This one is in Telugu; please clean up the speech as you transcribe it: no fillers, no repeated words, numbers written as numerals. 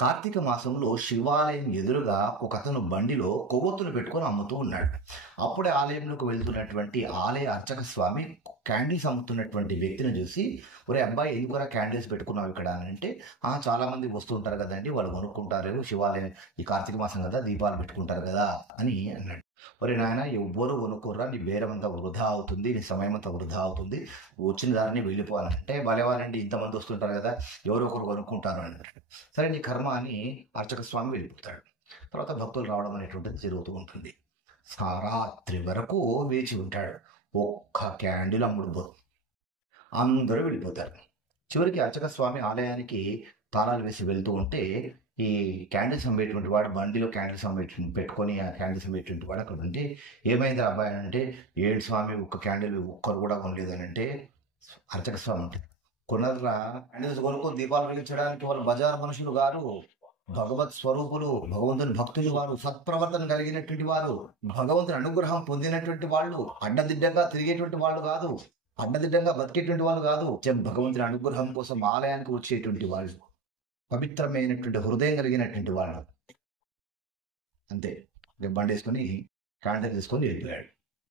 కార్తీక మాసంలో శివాలయం ఎదురుగా ఒకతను బండిలో కొవ్వొత్తులు పెట్టుకొని అమ్ముతూ ఉన్నాడు. అప్పుడే ఆలయంలోకి వెళ్తున్నటువంటి ఆలయ అర్చక స్వామి క్యాండిల్స్ అమ్ముతున్నటువంటి వ్యక్తిని చూసి, ఒరే అబ్బాయి ఎందుకురా క్యాండిల్స్ పెట్టుకున్నావు ఇక్కడ అని అంటే, చాలా మంది వస్తుంటారు కదండి, వాళ్ళు కొనుక్కుంటారు, శివాలయం ఈ కార్తీక మాసం కదా, దీపాలు పెట్టుకుంటారు కదా అని అన్నాడు. ఒరే నాయన, ఎవ్వరు కొనుక్కోర్రా, నీ బేరం అంతా వృధా అవుతుంది, నీ సమయం అంతా వృధా అవుతుంది, వచ్చిన దారిని వెళ్ళిపోవాలంటే, భలేవారండి ఇంతమంది వస్తుంటారు కదా, ఎవరో ఒకరు కొనుక్కుంటారు అన్నాడు. సరే నీ కర్మ అని అర్చక స్వామి వెళ్ళిపోతాడు. తర్వాత భక్తులు రావడం అనేటువంటిది జరుగుతూ ఉంటుంది. రాత్రి వరకు వేచి ఉంటాడు. ఒక్క క్యాండిల్ అమ్ముడు, అందరూ వెళ్ళిపోతారు. చివరికి అర్చక స్వామి ఆలయానికి తాళాలు వేసి వెళ్తూ ఉంటే, ఈ క్యాండిల్స్ అమ్మేటువంటి వాడు బండిలో క్యాండిల్స్ పెట్టుకొని ఆ క్యాండిల్స్ అమ్మేటువంటి వాడు అక్కడ ఉంటే, ఏమైంది అబ్బాయి అని అంటే, ఏడు స్వామి ఒక్క క్యాండిల్ ఒక్కరు కూడా కొనలేదని అంటే, అర్చక స్వామి ఉంటుంది, కొనరా క్యాండిల్స్ కొనుక్కొని దీపాలు వెలిగించడానికి వాళ్ళు బజార్ మనుషులు గారు, భగవత్ స్వరూపులు, భగవంతుని భక్తులు వారు, సత్ప్రవర్తన కలిగినటువంటి వారు, భగవంతుని అనుగ్రహం పొందినటువంటి వాళ్ళు, అడ్డదిడ్డంగా తిరిగేటువంటి వాళ్ళు కాదు, అడ్డదిడ్డంగా బతికేటువంటి వాళ్ళు కాదు, భగవంతుని అనుగ్రహం కోసం ఆలయానికి వచ్చేటువంటి వాళ్ళు, పవిత్రమైనటువంటి హృదయం కలిగినటువంటి వాళ్ళు. అంతే, బండి వేసుకొని క్యాండిల్ తీసుకొని వెళ్ళిపోయాడు.